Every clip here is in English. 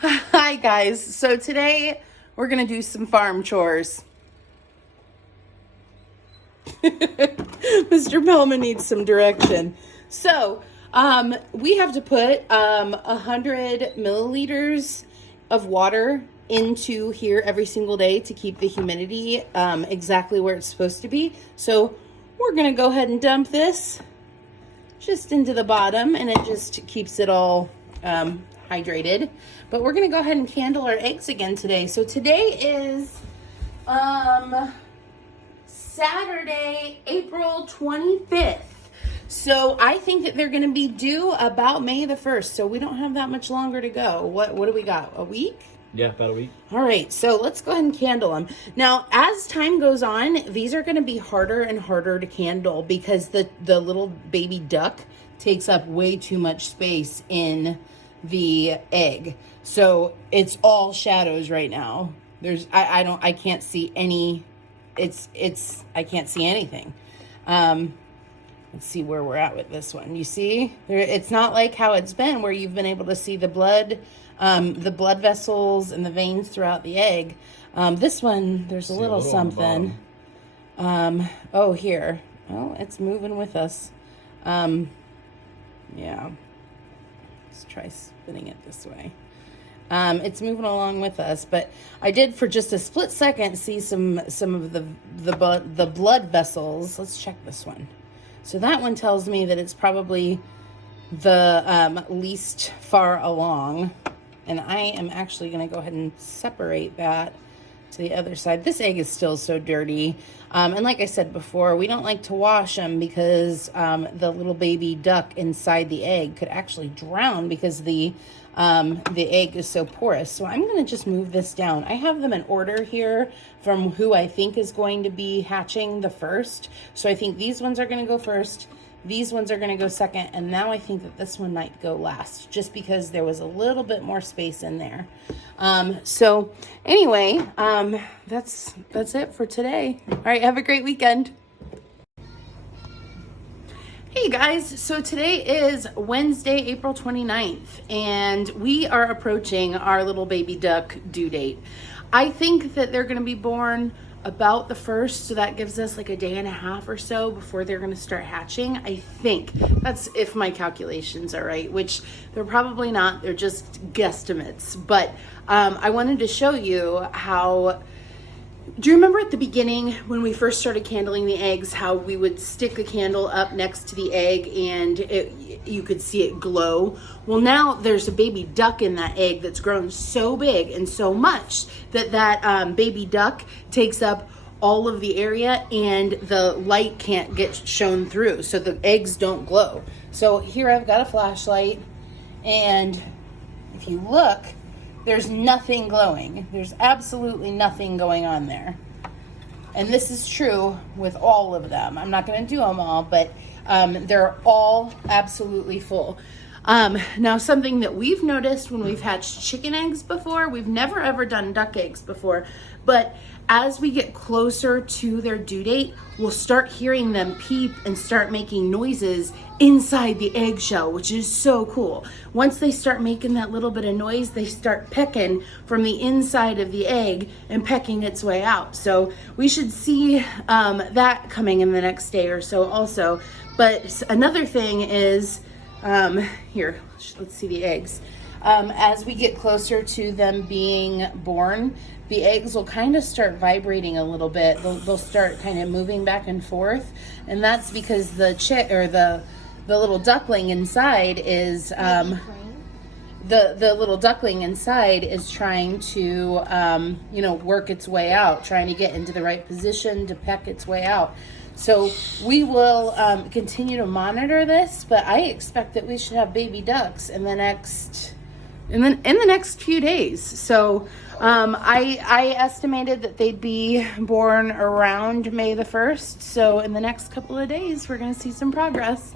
Hi guys, so today we're gonna do some farm chores. Mr. Pellman needs some direction. So, we have to put 100 milliliters of water into here every single day to keep the humidity exactly where it's supposed to be. So we're gonna go ahead and dump this just into the bottom, and it just keeps it all hydrated. But we're gonna go ahead and candle our eggs again today. So today is Saturday, April 25th. So I think that they're gonna be due about May the 1st. So we don't have that much longer to go. What do we got? A week? Yeah, about a week. All right, so let's go ahead and candle them. Now, as time goes on, these are going to be harder and harder to candle because the little baby duck takes up way too much space in the egg. So it's all shadows right now. I can't see any, I can't see anything. Let's see where we're at with this one. You see, it's not like how it's been where you've been able to see the blood vessels and the veins throughout the egg. This one, there's a little something. Oh, here. Oh, it's moving with us. Yeah. Let's try spinning it this way. It's moving along with us, but I did for just a split second see some of the blood vessels. Let's check this one. So that one tells me that it's probably the least far along. And I am actually going to go ahead and separate that to the other side. This egg is still so dirty. And like I said before, we don't like to wash them because the little baby duck inside the egg could actually drown because the egg is so porous. So I'm going to just move this down. I have them in order here from who I think is going to be hatching the first. So I think these ones are going to go first. These ones are going to go second, and now I think that this one might go last, just because there was a little bit more space in there. So anyway, that's it for today. All right, have a great weekend. Hey guys, so today is Wednesday, April 29th, and we are approaching our little baby duck due date. I think that they're going to be born about the 1st, so that gives us like a day and a half or so before they're going to start hatching. I think that's if my calculations are right, which they're probably not. They're just guesstimates. But I wanted to show you how. Do you remember at the beginning when we first started candling the eggs, how we would stick the candle up next to the egg and you could see it glow? Well, now there's a baby duck in that egg that's grown so big and so much that baby duck takes up all of the area and the light can't get shown through. So the eggs don't glow. So here I've got a flashlight, and if you look, there's nothing glowing. There's absolutely nothing going on there. And this is true with all of them. I'm not going to do them all, but they're all absolutely full. Now, something that we've noticed when we've hatched chicken eggs before, we've never ever done duck eggs before, but as we get closer to their due date, we'll start hearing them peep and start making noises inside the eggshell, which is so cool. Once they start making that little bit of noise, they start pecking from the inside of the egg and pecking its way out. So we should see that coming in the next day or so also. But another thing is, here, let's see the eggs. As we get closer to them being born, the eggs will kind of start vibrating a little bit. They'll start kind of moving back and forth, and that's because the chick or the little duckling inside is the little duckling inside is trying to work its way out, trying to get into the right position to peck its way out. So we will continue to monitor this, but I expect that we should have baby ducks in the next few days. So I estimated that they'd be born around May the 1st. So in the next couple of days, we're going to see some progress.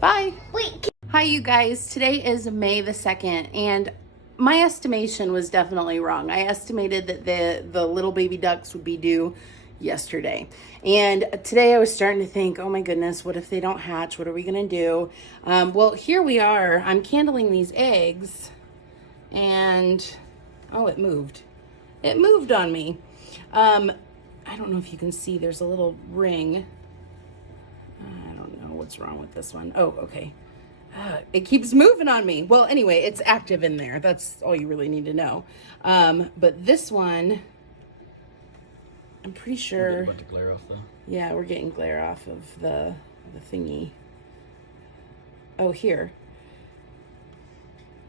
Bye. Wait. Hi, you guys. Today is May the 2nd, and my estimation was definitely wrong. I estimated that the little baby ducks would be due yesterday. And today I was starting to think, oh my goodness, what if they don't hatch? What are we going to do? Well, here we are. I'm candling these eggs, and and oh, it moved. It moved on me. I don't know if you can see, there's a little ring. I don't know what's wrong with this one. Oh, okay. It keeps moving on me. Well, anyway, it's active in there. That's all you really need to know. But this one, I'm pretty sure. We're getting a bunch of glare off though. Yeah, we're getting glare off of the thingy. Oh, here.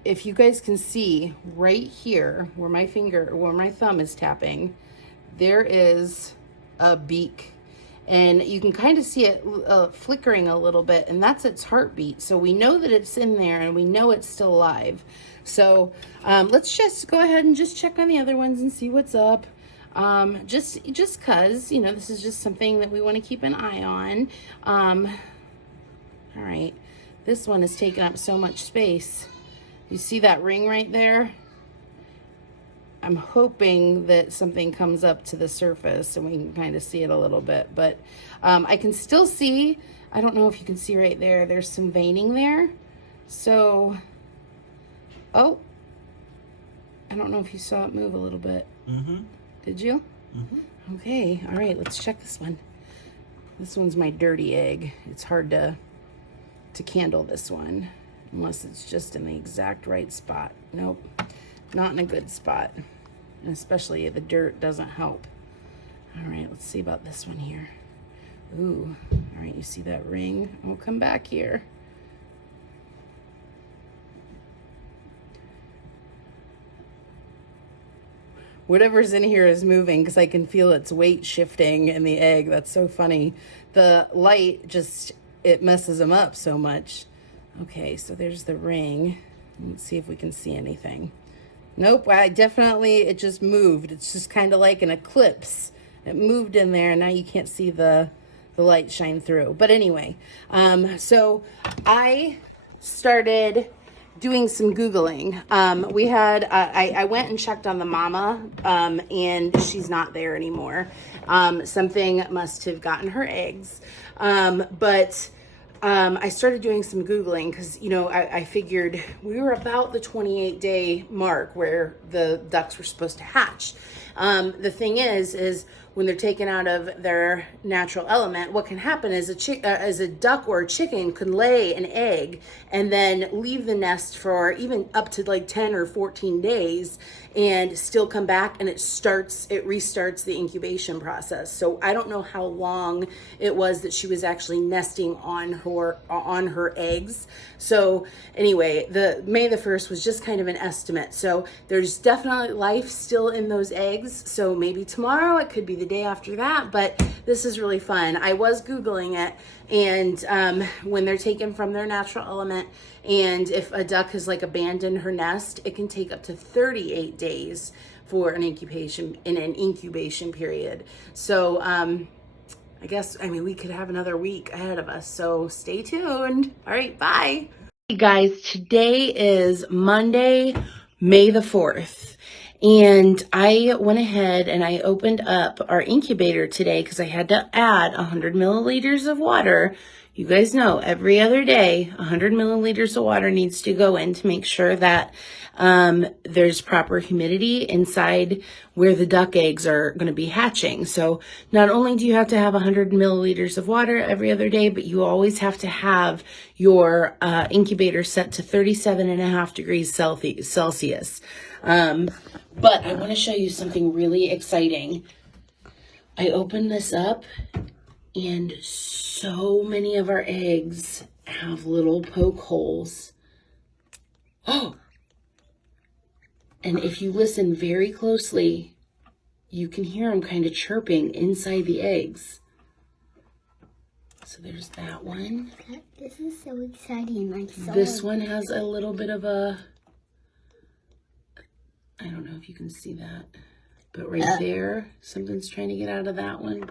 If you guys can see right here where my thumb is tapping, there is a beak. And you can kind of see it flickering a little bit, and that's its heartbeat. So we know that it's in there, and we know it's still alive. So let's just go ahead and just check on the other ones and see what's up. Just cause, you know, this is just something that we want to keep an eye on. All right, this one is taking up so much space. You see that ring right there? I'm hoping that something comes up to the surface and we can kind of see it a little bit, but I can still see, I don't know if you can see right there, there's some veining there. So, oh, I don't know if you saw it move a little bit. Mm-hmm. Did you? Mm-hmm. Okay, all right, let's check this one. This one's my dirty egg. It's hard to candle this one unless it's just in the exact right spot. Nope. Not in a good spot, and especially the dirt doesn't help. All right, let's see about this one here. Ooh, all right, you see that ring? I'll come back here. Whatever's in here is moving because I can feel its weight shifting in the egg. That's so funny. The light just, it messes them up so much. Okay, so there's the ring. Let's see if we can see anything. Nope, it just moved. It's just kind of like an eclipse. It moved in there, and now you can't see the light shine through. But anyway, so I started doing some Googling. I went and checked on the mama, and she's not there anymore. Something must have gotten her eggs. I started doing some Googling because, you know, I figured we were about the 28-day mark where the ducks were supposed to hatch. The thing is when they're taken out of their natural element, what can happen is a duck or a chicken could lay an egg and then leave the nest for even up to like 10 or 14 days and still come back, and it restarts the incubation process. So I don't know how long it was that she was actually nesting on her eggs. So anyway, the May the 1st was just kind of an estimate. So there's definitely life still in those eggs. So maybe tomorrow, it could be the day after that, but this is really fun. I was Googling it, and when they're taken from their natural element, and if a duck has like abandoned her nest, it can take up to 38 days for an incubation period. So I guess, we could have another week ahead of us. So stay tuned. All right, bye. Hey guys, today is Monday, May the 4th. And I went ahead and I opened up our incubator today because I had to add 100 milliliters of water. You guys know every other day, 100 milliliters of water needs to go in to make sure that there's proper humidity inside where the duck eggs are going to be hatching. So not only do you have to have 100 milliliters of water every other day, but you always have to have your incubator set to 37.5 degrees Celsius. But I want to show you something really exciting. I opened this up, and so many of our eggs have little poke holes. Oh! And if you listen very closely, you can hear them kind of chirping inside the eggs. So there's that one. This is so exciting. This one has a little bit of a, I don't know if you can see that, but right there, something's trying to get out of that one.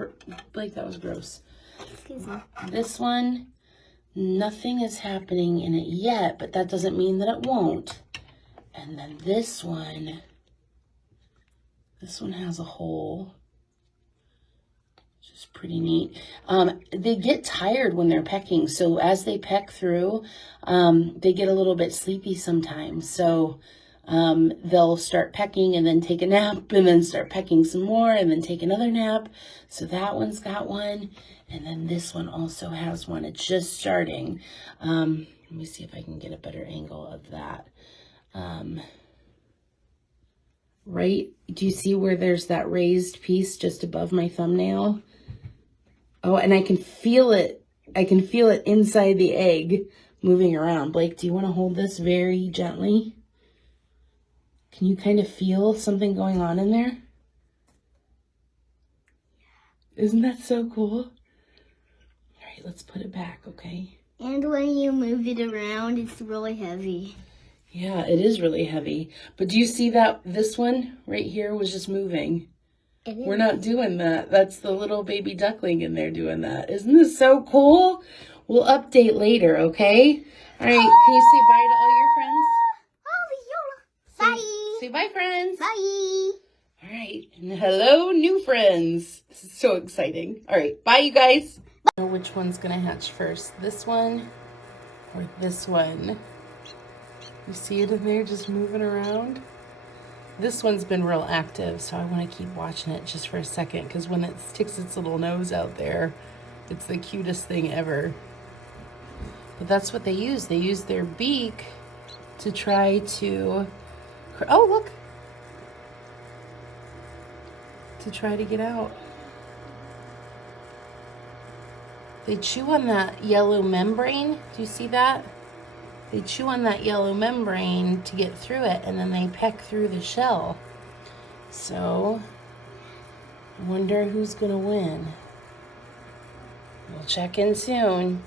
Blake, that was gross. Excuse me. This one, nothing is happening in it yet, but that doesn't mean that it won't. And then this one has a hole, which is pretty neat. They get tired when they're pecking, so as they peck through, they get a little bit sleepy sometimes. So they'll start pecking and then take a nap and then start pecking some more and then take another nap. So that one's got one. And then this one also has one. It's just starting. Let me see if I can get a better angle of that. Right? Do you see where there's that raised piece just above my thumbnail? Oh, and I can feel it. I can feel it inside the egg moving around. Blake, do you want to hold this very gently? Can you kind of feel something going on in there? Isn't that so cool? All right, let's put it back, okay? And when you move it around, it's really heavy. Yeah, it is really heavy. But do you see that this one right here was just moving? We're not doing that. That's the little baby duckling in there doing that. Isn't this so cool? We'll update later, okay? All right, can you say bye to all your friends? Bye. Say bye, friends. Bye. All right, and hello, new friends. This is so exciting. All right, bye, you guys. I know which one's gonna hatch first, this one or this one. You see it in there just moving around? This one's been real active, so I want to keep watching it just for a second, because when it sticks its little nose out there, it's the cutest thing ever. But that's what they use. They use their beak to try to... Oh, look! To try to get out. They chew on that yellow membrane. Do you see that? They chew on that yellow membrane to get through it, and then they peck through the shell. So, I wonder who's gonna win. We'll check in soon.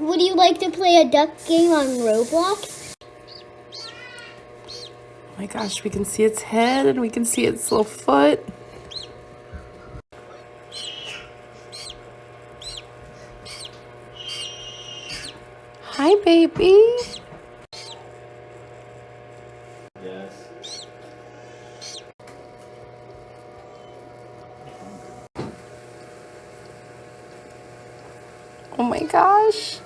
Would you like to play a duck game on Roblox? Oh my gosh, we can see its head and we can see its little foot. Hi, baby. Yes. Oh my gosh.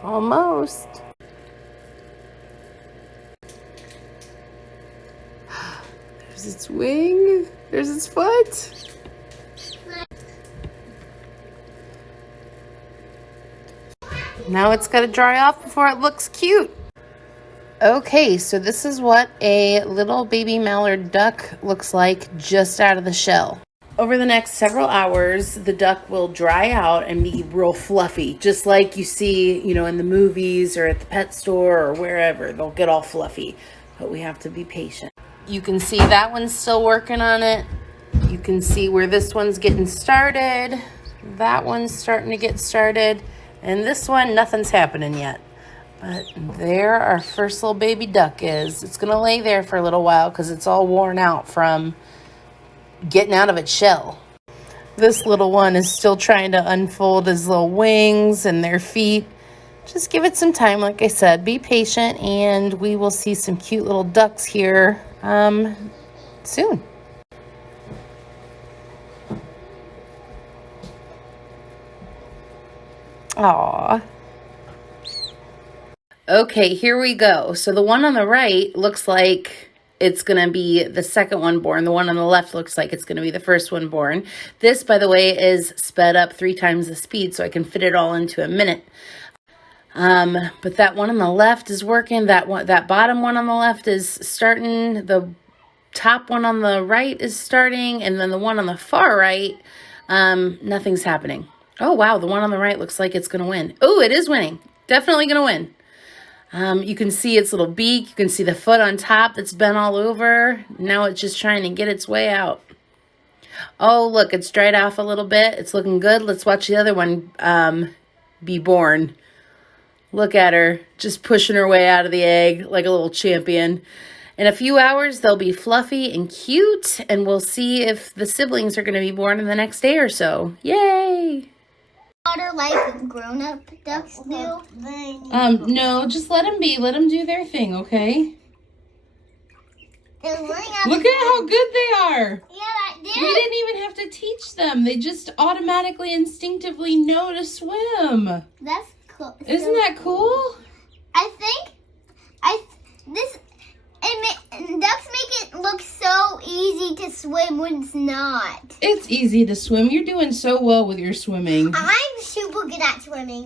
Almost. There's its wing. There's its foot. Now it's got to dry off before it looks cute. Okay, so this is what a little baby mallard duck looks like just out of the shell. Over the next several hours, the duck will dry out and be real fluffy, just like you see, you know, in the movies or at the pet store or wherever. They'll get all fluffy, but we have to be patient. You can see that one's still working on it. You can see where this one's getting started. That one's starting to get started. And this one, nothing's happening yet. But there our first little baby duck is. It's going to lay there for a little while because it's all worn out from getting out of its shell. This little one is still trying to unfold his little wings and their feet. Just give it some time, like I said. Be patient, and we will see some cute little ducks here soon. Aww. Okay, here we go. So the one on the right looks like it's going to be the second one born. The one on the left looks like it's going to be the first one born. This, by the way, is sped up 3 times the speed, so I can fit it all into a minute. But that one on the left is working. That bottom one on the left is starting. The top one on the right is starting, and then the one on the far right, nothing's happening. Oh, wow, the one on the right looks like it's going to win. Oh, it is winning. Definitely going to win. You can see its little beak. You can see the foot on top that's bent all over. Now it's just trying to get its way out. Oh, look, it's dried off a little bit. It's looking good. Let's watch the other one be born. Look at her, just pushing her way out of the egg like a little champion. In a few hours, they'll be fluffy and cute, and we'll see if the siblings are going to be born in the next day or so. Yay! Water like grown-up ducks do? No, just let them be. Let them do their thing, okay? They're learning how Look to at how good they are. Yeah, We didn't even have to teach them. They just automatically, instinctively know to swim. That's cool. Isn't that cool? I think ducks make it look so easy to swim when it's not. It's easy to swim. You're doing so well with your swimming. I'm super good at swimming.